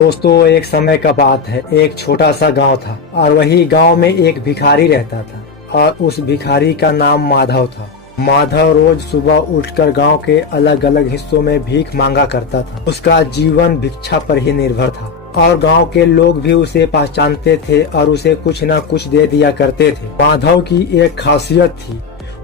दोस्तों, एक समय का बात है। एक छोटा सा गांव था और वही गांव में एक भिखारी रहता था और उस भिखारी का नाम माधव था। माधव रोज सुबह उठकर गांव के अलग अलग हिस्सों में भीख मांगा करता था। उसका जीवन भिक्षा पर ही निर्भर था और गांव के लोग भी उसे पहचानते थे और उसे कुछ न कुछ दे दिया करते थे। माधव की एक खासियत थी,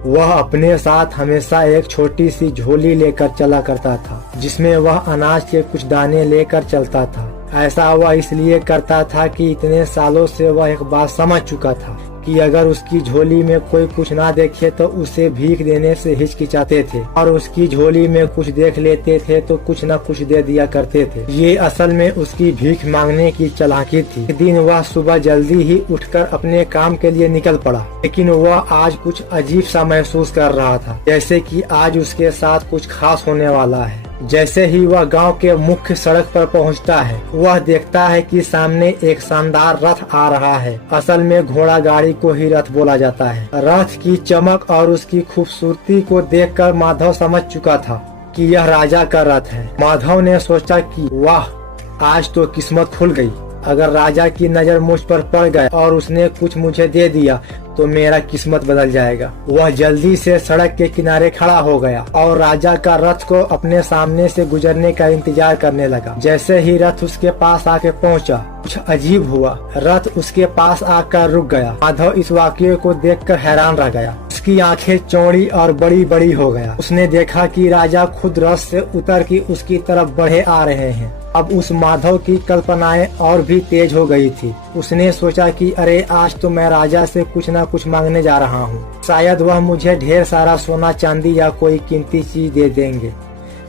वह अपने साथ हमेशा एक छोटी सी झोली लेकर चला करता था जिसमें वह अनाज के कुछ दाने लेकर चलता था। ऐसा वह इसलिए करता था कि इतने सालों से वह एक बात समझ चुका था कि अगर उसकी झोली में कोई कुछ ना देखे तो उसे भीख देने से हिचकिचाते थे और उसकी झोली में कुछ देख लेते थे तो कुछ न कुछ दे दिया करते थे। ये असल में उसकी भीख मांगने की चालाकी थी। एक दिन वह सुबह जल्दी ही उठकर अपने काम के लिए निकल पड़ा, लेकिन वह आज कुछ अजीब सा महसूस कर रहा था, जैसे कि आज उसके साथ कुछ खास होने वाला है। जैसे ही वह गांव के मुख्य सड़क पर पहुंचता है, वह देखता है कि सामने एक शानदार रथ आ रहा है। असल में घोड़ा गाड़ी को ही रथ बोला जाता है। रथ की चमक और उसकी खूबसूरती को देखकर माधव समझ चुका था कि यह राजा का रथ है। माधव ने सोचा कि वाह, आज तो किस्मत खुल गई। अगर राजा की नजर मुझ पर पड़ गई और उसने कुछ मुझे दे दिया तो मेरा किस्मत बदल जाएगा। वह जल्दी से सड़क के किनारे खड़ा हो गया और राजा का रथ को अपने सामने से गुजरने का इंतजार करने लगा। जैसे ही रथ उसके पास आके पहुंचा, कुछ अजीब हुआ। रथ उसके पास आकर रुक गया। माधव इस वाकये को देखकर हैरान रह गया। उसकी आंखें चौड़ी और बड़ी बड़ी हो गया। उसने देखा कि राजा खुद रथ से उतर के उसकी तरफ बढ़े आ रहे हैं। अब उस माधव की कल्पनाएं और भी तेज हो गई थी। उसने सोचा कि अरे, आज तो मैं राजा से कुछ न कुछ मांगने जा रहा हूँ। शायद वह मुझे ढेर सारा सोना चांदी या कोई कीमती चीज दे देंगे।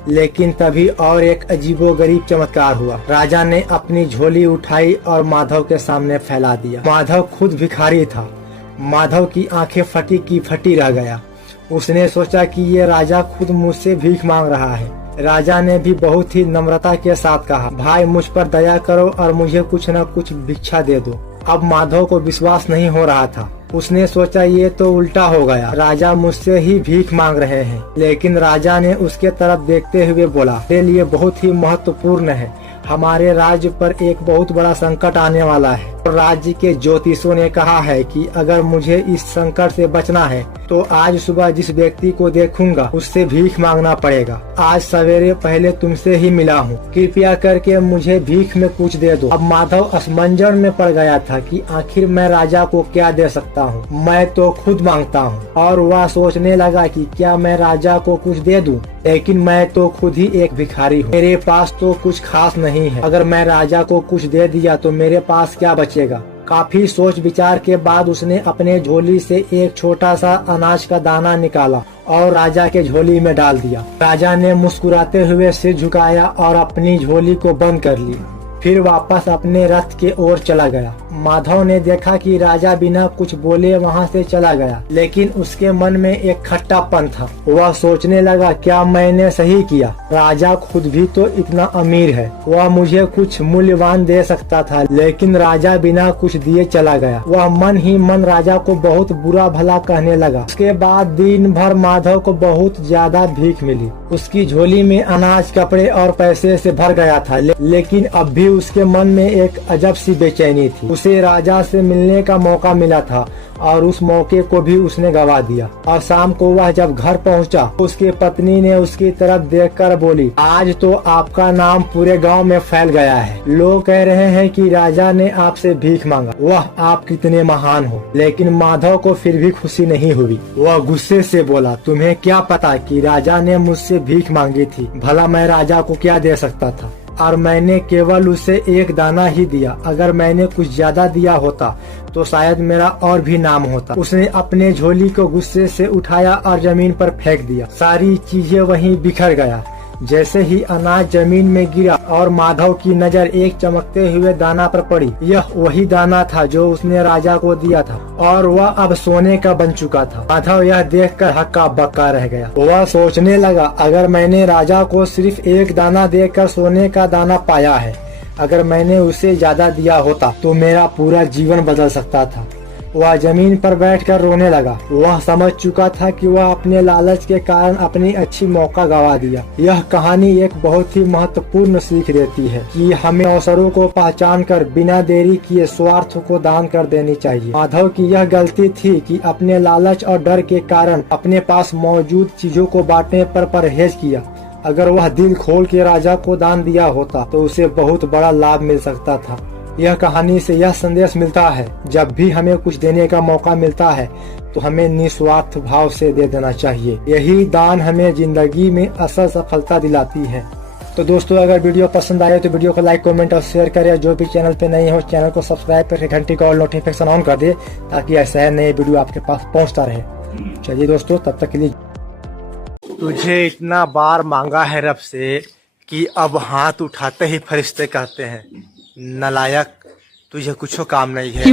लेकिन तभी और एक अजीबोगरीब चमत्कार हुआ। राजा ने अपनी झोली उठाई और माधव के सामने फैला दिया। माधव खुद भिखारी था। माधव की आंखें फटी की फटी रह गया। उसने सोचा कि ये राजा खुद मुझसे भीख मांग रहा है। राजा ने भी बहुत ही नम्रता के साथ कहा, भाई मुझ पर दया करो और मुझे कुछ न कुछ भिक्षा दे दो। अब माधव को विश्वास नहीं हो रहा था। उसने सोचा ये तो उल्टा हो गया, राजा मुझसे ही भीख मांग रहे हैं। लेकिन राजा ने उसके तरफ देखते हुए बोला, मेरे लिए बहुत ही महत्वपूर्ण है। हमारे राज्य पर एक बहुत बड़ा संकट आने वाला है और राज्य के ज्योतिषों ने कहा है कि अगर मुझे इस संकट से बचना है तो आज सुबह जिस व्यक्ति को देखूंगा उससे भीख मांगना पड़ेगा। आज सवेरे पहले तुमसे ही मिला हूँ, कृपया करके मुझे भीख में कुछ दे दो। अब माधव असमंजस में पड़ गया था कि आखिर मैं राजा को क्या दे सकता हूँ। मैं तो खुद मांगता हूँ। और वह सोचने लगा कि क्या मैं राजा को कुछ दे दूँ, लेकिन मैं तो खुद ही एक भिखारी हूँ। मेरे पास तो कुछ खास नहीं है। अगर मैं राजा को कुछ दे दिया तो मेरे पास क्या बचेगा। काफी सोच विचार के बाद उसने अपने झोली से एक छोटा सा अनाज का दाना निकाला और राजा के झोली में डाल दिया। राजा ने मुस्कुराते हुए सिर झुकाया और अपनी झोली को बंद कर ली। फिर वापस अपने रथ के ओर चला गया। माधव ने देखा कि राजा बिना कुछ बोले वहां से चला गया, लेकिन उसके मन में एक खट्टापन था। वह सोचने लगा, क्या मैंने सही किया? राजा खुद भी तो इतना अमीर है, वह मुझे कुछ मूल्यवान दे सकता था, लेकिन राजा बिना कुछ दिए चला गया। वह मन ही मन राजा को बहुत बुरा भला कहने लगा। उसके बाद दिन भर माधव को बहुत ज्यादा भीख मिली। उसकी झोली में अनाज, कपड़े और पैसे से भर गया था, लेकिन अब भी उसके मन में एक अजब सी बेचैनी थी। उसे राजा से मिलने का मौका मिला था और उस मौके को भी उसने गवा दिया। और शाम को वह जब घर पहुंचा, उसकी पत्नी ने उसकी तरफ देखकर बोली, आज तो आपका नाम पूरे गांव में फैल गया है। लोग कह रहे हैं कि राजा ने आपसे भीख मांगा। वह आप कितने महान हो। लेकिन माधव को फिर भी खुशी नहीं हुई। वह गुस्से से बोला, तुम्हें क्या पता कि राजा ने मुझसे भीख मांगी थी। भला मैं राजा को क्या दे सकता था, और मैंने केवल उसे एक दाना ही दिया। अगर मैंने कुछ ज्यादा दिया होता तो शायद मेरा और भी नाम होता। उसने अपने झोली को गुस्से से उठाया और जमीन पर फेंक दिया। सारी चीजें वहीं बिखर गया। जैसे ही अनाज जमीन में गिरा और माधव की नजर एक चमकते हुए दाना पर पड़ी, यह वही दाना था जो उसने राजा को दिया था और वह अब सोने का बन चुका था। माधव यह देखकर हक्का बक्का रह गया। वह सोचने लगा, अगर मैंने राजा को सिर्फ एक दाना देकर सोने का दाना पाया है, अगर मैंने उसे ज्यादा दिया होता तो मेरा पूरा जीवन बदल सकता था। वह जमीन पर बैठकर रोने लगा। वह समझ चुका था कि वह अपने लालच के कारण अपनी अच्छी मौका गंवा दिया। यह कहानी एक बहुत ही महत्वपूर्ण सीख देती है कि हमें अवसरों को पहचान कर बिना देरी किए स्वार्थ को दान कर देनी चाहिए। माधव की यह गलती थी कि अपने लालच और डर के कारण अपने पास मौजूद चीजों को बांटने पर परहेज किया। अगर वह दिल खोल के राजा को दान दिया होता तो उसे बहुत बड़ा लाभ मिल सकता था। यह कहानी से यह संदेश मिलता है, जब भी हमें कुछ देने का मौका मिलता है तो हमें निस्वार्थ भाव से दे देना चाहिए। यही दान हमें जिंदगी में असल सफलता दिलाती है। तो दोस्तों, अगर वीडियो पसंद आए तो वीडियो को लाइक, कमेंट और शेयर करें। जो भी चैनल पे नए हो चैनल को सब्सक्राइब करके घंटी का और नोटिफिकेशन ऑन कर दे, ताकि ऐसा नए वीडियो आपके पास पहुंचता रहे। चलिए दोस्तों, तब तक के लिए तुझे इतना बार मांगा है रब से कि अब हाथ उठाते ही फरिश्ते कहते हैं, नालायक तुझे कुछ काम नहीं है।